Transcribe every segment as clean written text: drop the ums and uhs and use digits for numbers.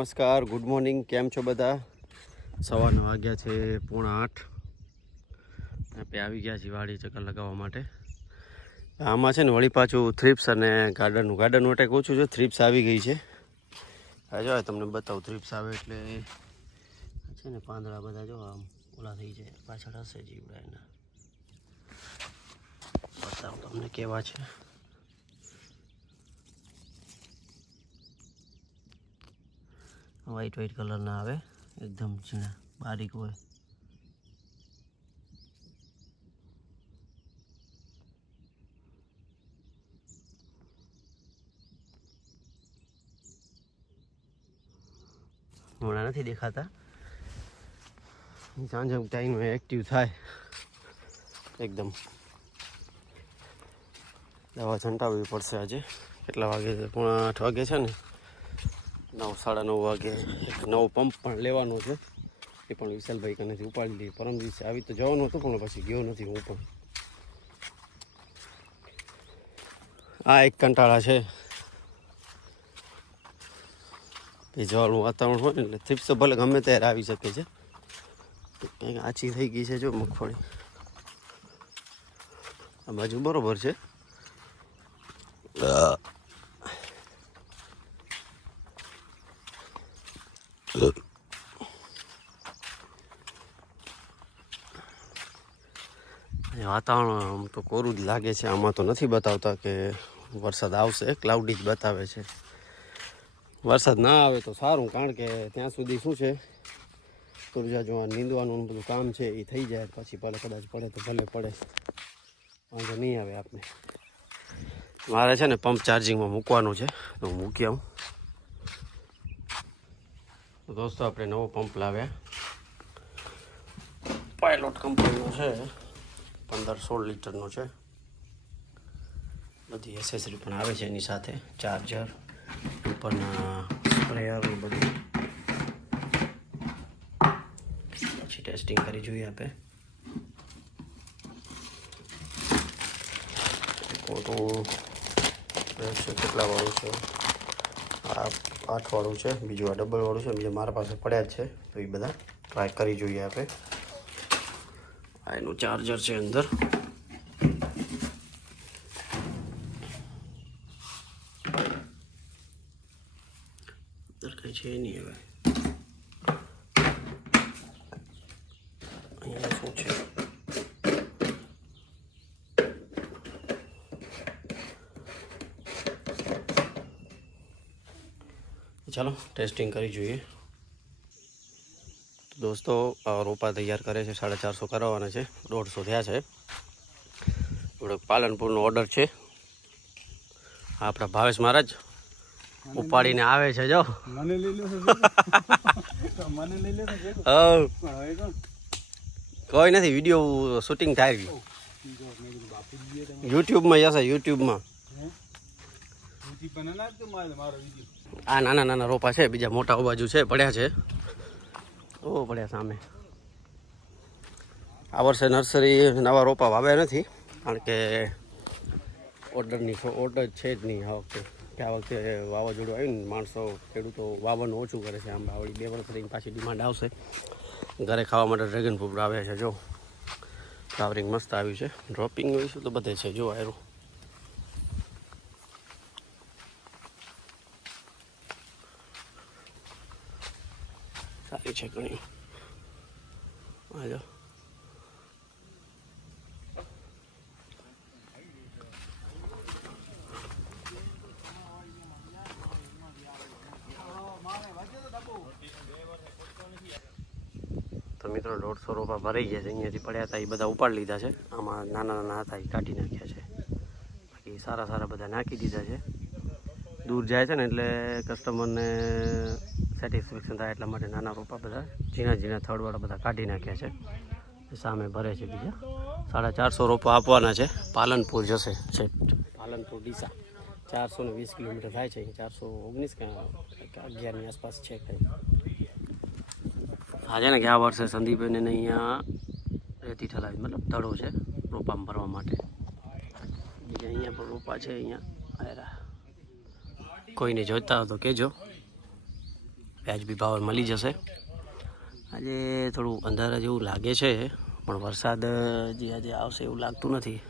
નમસ્કાર, good morning. કેમ છો બધા? સવારના વાગ્યા છે 7:30. આપણે આવી ગયા છીએ વાડી ચક્કર લગાવવા માટે. આમાં છે ને વળી પાછું થ્રિપ્સ અને ગાર્ડનનું અટેક ઓછું છે. થ્રિપ્સ આવી ગઈ છે. હા જો તમને બતાવું. થ્રિપ્સ આવે એટલે છે ને પાંદડા બધા જો આમ ઓલા થઈ જાય. પાછળ હશે જીવડા એના. બતાવું તમને કેવા છે. વ્હાઈટ વ્હાઈટ કલર ના આવે, એકદમ ઝીણા બારીક હોય. હમણાં નથી દેખાતા, સાંજે ટાઈમ એક્ટિવ થાય એકદમ. દવા છંટાવવી પડશે આજે. કેટલા વાગે? 7:30 વાગે છે ને. 9, 9:30 વાગે એક નવો પંપ પણ લેવાનો છે. એ પણ વિશાલભાઈ કનેથી ઉપાડી લઈએ. પરમ દિવસે આવી તો જવાનું હતું પણ પછી ગયો નથી હું પણ. આ એક કંટાળા છે. ભેજવાળું વાતાવરણ હોય ને એટલે થ્રિપ્સ તો ભલે ગમે ત્યારે આવી શકે છે. કંઈક આછી થઈ ગઈ છે જો મગફળી. આ બાજુ બરોબર છે. વાતાવરણ તો કોરું જ લાગે છે. આમાં તો નથી બતાવતા કે વરસાદ આવશે, ક્લાઉડી જ બતાવે છે. વરસાદ ના આવે તો સારું, કારણ કે ત્યાં સુધી શું છે, તુરજા જોવા નીંદવાનું બધું કામ છે એ થઈ જાય. પછી ભલે કદાચ પડે તો ભલે પડે, વાંધો નહીં આવે આપણે. મારે છે ને પંપ ચાર્જિંગમાં મૂકવાનું છે તો હું મૂકી આવું. તો દોસ્તો આપણે નવો પંપ લાવ્યા. પાયલોટ કંપનીનો છે, 15-16 લીટરનો છે. બધી એસેસરી પણ આવે છે એની સાથે, ચાર્જર, ઉપરના સ્પ્રેયર એ બધું. પછી ટેસ્ટિંગ કરી જોઈએ આપણે. મોટું છે, કેટલા વાળું છે? આ 8 વાળું છે, બીજું આ ડબલ વાળું છે. બીજા મારા પાસે પડ્યા જ છે, તો એ બધા ટ્રાય કરી જોઈએ આપણે. આ એનું ચાર્જર છે અંદર. કંઈ છે નહીં હવે. અહીંયા શું છે? ચાલો ટેસ્ટિંગ કરી જોઈએ. દોસ્તો રોપા તૈયાર કરે છે. 450 કરાવવાના છે. 150 થયા છે. આપણે પાલનપુરનો ઓર્ડર છે. આપણા ભાવેશ મહારાજ ઉપાડીને આવે છે. જો મને લઈ લો. કોઈ નથી, વિડીયો શૂટિંગ થાય યુટ્યુબમાં જશે. યુટ્યુબમાં આ નાના નાના રોપા છે, બીજા મોટા બાજુ છે પડ્યા છે. ઓ પડ્યા સામે. આ વર્ષે નર્સરી નવા રોપા વાવ્યા નથી, કારણ કે ઓર્ડર છે જ નહીં આ વખતે. કે આ વખતે વાવાઝોડું આવ્યું ને, માણસો ખેડૂતો વાવવાનું ઓછું કરે છે. આમ આવડી 2 વર્ષ રહીને પાછી ડિમાન્ડ આવશે. ઘરે ખાવા માટે ડ્રેગન ફ્રૂટ આવે છે. જો ફ્લાવરિંગ મસ્ત આવ્યું છે. ડ્રોપિંગ હોઈશું તો બધે છે. જો આયરું સારી છે ઘણી. હાલો તો મિત્રો 150 રોપા ભરાઈ ગયા છે. અહીંયાથી પડ્યા હતા એ બધા ઉપાડી લીધા છે. આમાં નાના નાના હતા એ કાઢી નાખ્યા છે. બાકી સારા બધા નાખી દીધા છે. દૂર જાય છે ને એટલે કસ્ટમરને સેટિસ્ફેક્શન થાય એટલા માટે નાના રોપા બધા ઝીણા થડવાળા બધા કાઢી નાખ્યા છે. સામે ભરે છે બીજા 450 રોપા આપવાના છે. પાલનપુર જશે છે. પાલનપુર ડીસા 420 કિલોમીટર થાય છે. 419 કે 11ની આસપાસ છે કંઈ. આજે ને ગયા વર્ષે સંદીપભાઈને અહીંયા રેતી ઠલાવી, મતલબ તળો છે રોપામાં ભરવા માટે. બીજા અહીંયા પણ રોપા છે. અહીંયા આયરા કોઈને જોઈતા હોય તો કહેજો. વ્યાજબી ભાવે મળી જશે. આજે થોડું અંધારા જેવું લાગે છે, પણ વરસાદ જે આજે આવશે એવું લાગતું નથી.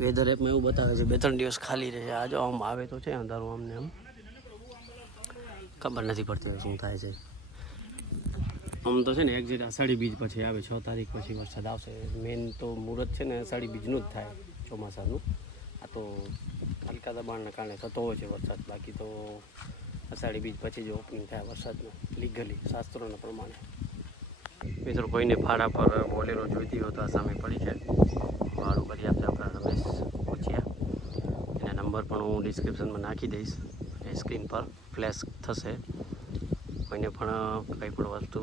વેધર એપમાં એવું બતાવે છે 2-3 દિવસ ખાલી રહે. આજે આમ આવે તો છે અંધારું, અમને આમ ખબર નથી પડતી શું થાય છે. આમ તો છે ને એક્ઝેક્ટ અષાઢી બીજ પછી આવે, 6 તારીખ પછી વરસાદ આવશે. મેન તો મુહૂર્ત છે ને અષાઢી બીજનું જ થાય ચોમાસાનું. આ તો હલકા દબાણના કારણે થતો હોય છે વરસાદ, બાકી તો અષાઢી બીજ પછી જ ઓપનિંગ થાય વરસાદનું લીગલી શાસ્ત્રોના પ્રમાણે. મિત્રો કોઈને ભાડા પર બોલેરો જોઈતી હોય તો આ સામે પડી છે, ભાડું કરી આપશે આપણા રમેશ પૂછ્યા. એના નંબર પણ હું ડિસ્ક્રિપ્શનમાં નાખી દઈશ, એ સ્ક્રીન પર ફ્લેશ થશે. કોઈને પણ કંઈ પણ વસ્તુ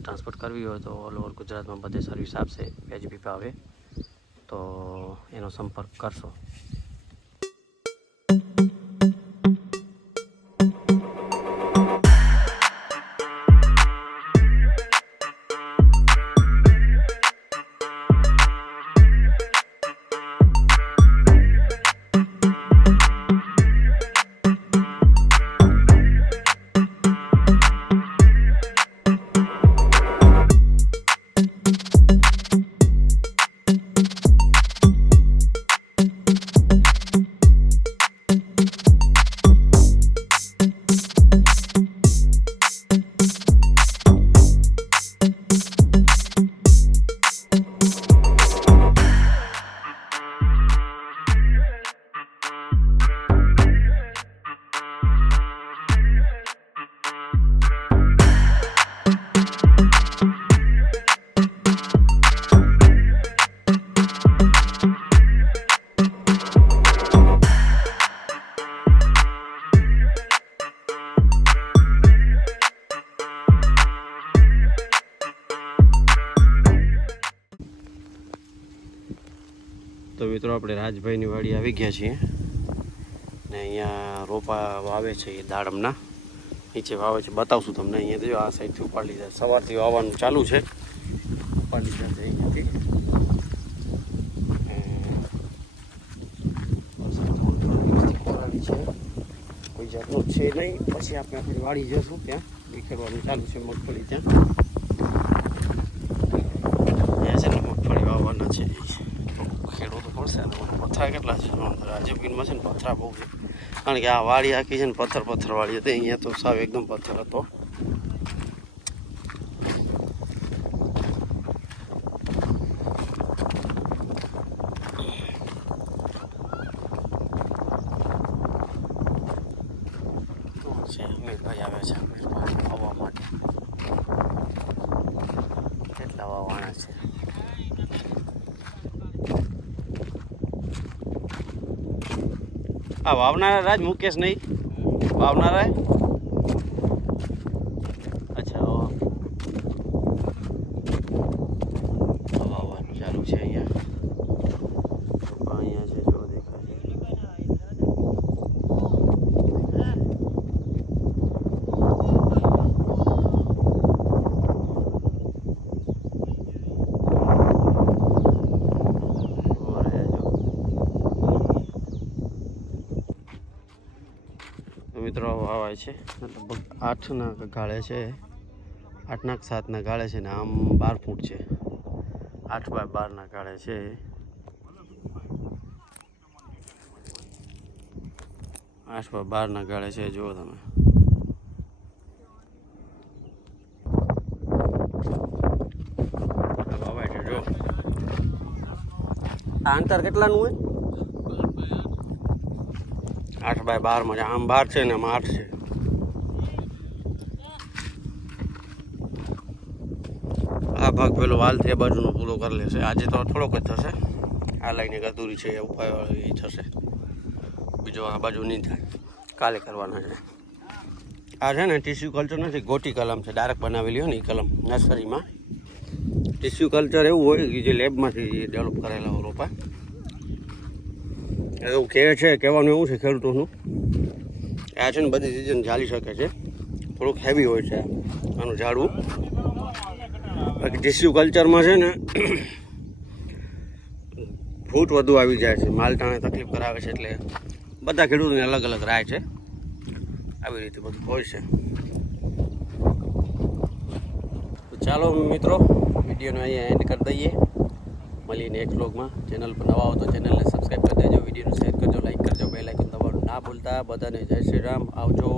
ટ્રાન્સપોર્ટ કરવી હોય તો ઓલ ઓવર ગુજરાતમાં બધે સર્વિસ આપશે વ્યાજબી ભાવે, તો એનો સંપર્ક કરશો. તો મિત્રો આપણે રાજભાઈની વાડી આવી ગયા છીએ ને અહીંયા રોપા વાવે છે એ દાડમના, નીચે વાવે છે, બતાવશું તમને. અહીંયા જો આ સાઈડથી ઉપાડી લીધા, સવારથી વાવવાનું ચાલુ છે, ઉપાડી લીધા છે અહીંયાથી. છે કોઈ જાતનું છે નહીં. પછી આપણે આપણી વાડી જશું, ત્યાં વિખેરવાનું ચાલુ છે મગફળી. ત્યાં છે ને મગફળી વાવવાના છે. ખેડૂતો પડશે પથરા કેટલા છે રાજપીરમાં છે ને, પથરા બહુ છે, કારણ કે આ વાડી આખી છે ને પથ્થર વાળી હતી. અહીંયા તો સાવ એકદમ પથ્થર હતો. અમીરભાઈ આવે છે વાવવા માટે. કેટલા વાવવાના છે? આ વાવનારા રાજ મુકેશ નહીં વાવનારા? અચ્છા, વાવવાનું ચાલુ છે અહીંયા. અહીંયા છે જો દેખાય. મિત્રો વાવાય છે લગભગ 8ના ગાળે છે, 8ના 7ના ગાળે છે ને આમ 12 ફૂટ છે. 8 બાય 12ના ગાળે છે. આઠ બાય 12ના ગાળે છે, જુઓ તમે. વાવાય છે જો. આ અંતર કેટલાનું હોય? 8 બાય 12માં આમ 12 છે ને આમ 8 છે. આ ભાગ પેલો વાલથી આ બાજુનો પૂરો કરી લેશે. આજે તો થોડોક જ થશે, આ લાઈને એક અધૂરી છે, ઉપાય એ થશે. બીજો આ બાજુ નહીં થાય, કાલે કરવાના છે. આ છે ને ટીસ્યુ કલ્ચર નથી, ગોટી કલમ છે, ડાયરેક્ટ બનાવેલી હોય ને એ કલમ નર્સરીમાં. ટીસ્યુ કલ્ચર એવું હોય કે જે લેબમાંથી ડેવલપ કરેલા રોપા. એવું કહે છે, કહેવાનું એવું છે ખેડૂતોનું, આ છે ને બધી સિઝન ઝાલી શકે છે. થોડુંક હેવી હોય છે આનું ઝાડવું. બાકી ટીસ્યુ કલ્ચરમાં છે ને ફ્રૂટ વધુ આવી જાય છે, માલટાણે તકલીફ કરાવે છે, એટલે બધા ખેડૂતોને અલગ અલગ રાય છે. આવી રીતે બધું હોય છે. ચાલો મિત્રો, વિડીયોને અહીંયા એન્ડ કરી દઈએ. મળીને એક વ્લોગમાં. ચેનલ પર નવા હો તો ચેનલને સબસ્ક્રાઈબ કરી દેજો, વિડીયોને શેર કરજો, લાઈક કરજો, બેલ આઇકન દબાવવાનું ના ભૂલતા. બધાને જય શ્રી રામ, આવજો.